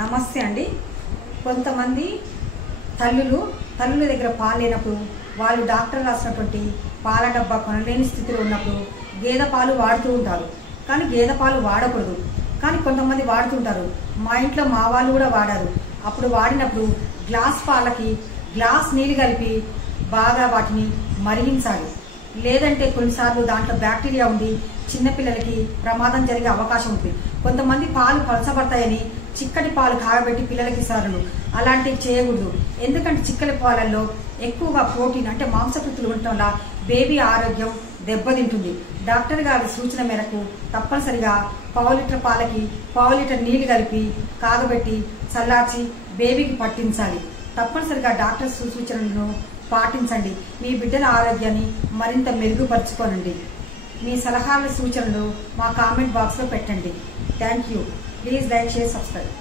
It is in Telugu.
నమస్తే అండి. కొంతమంది తల్లుల దగ్గర పాలు లేనప్పుడు వాళ్ళు డాక్టర్ రాసినటువంటి పాల డబ్బా కొనలేని స్థితిలో ఉన్నప్పుడు గేదె పాలు వాడుతూ ఉంటారు. కానీ గేదె పాలు వాడకూడదు. కానీ కొంతమంది వాడుతుంటారు. మా ఇంట్లో మా వాళ్ళు కూడా వాడారు. అప్పుడు వాడినప్పుడు గ్లాస్ పాలకి గ్లాస్ నీళ్ళు కలిపి బాగా వాటిని మరిగించాలి. లేదంటే కొన్నిసార్లు దాంట్లో బ్యాక్టీరియా ఉండి చిన్నపిల్లలకి ప్రమాదం జరిగే అవకాశం ఉంటుంది. కొంతమంది పాలు పలసబడతాయని చిక్కటి పాలు కాగబెట్టి పిల్లలకి ఇస్తారు. అలాంటివి చేయకూడదు. ఎందుకంటే చిక్కటి పాలల్లో ఎక్కువగా ప్రోటీన్ అంటే మాంసకృతులు ఉండటం వల్ల బేబీ ఆరోగ్యం దెబ్బతింటుంది. డాక్టర్ గారి సూచన మేరకు తప్పనిసరిగా 1/2 లీటర్ పాలకి 1/2 లీటర్ నీళ్లు కలిపి కాగబెట్టి చల్లార్చి బేబీకి పట్టించాలి. తప్పనిసరిగా డాక్టర్ సూచనలను పాటించండి. మీ బిడ్డల ఆరోగ్యాన్ని మరింత మెరుగుపరుచుకోనండి. మీ సలహాల సూచనలు మా కామెంట్ బాక్స్లో పెట్టండి. Thank you. Please like, share, subscribe.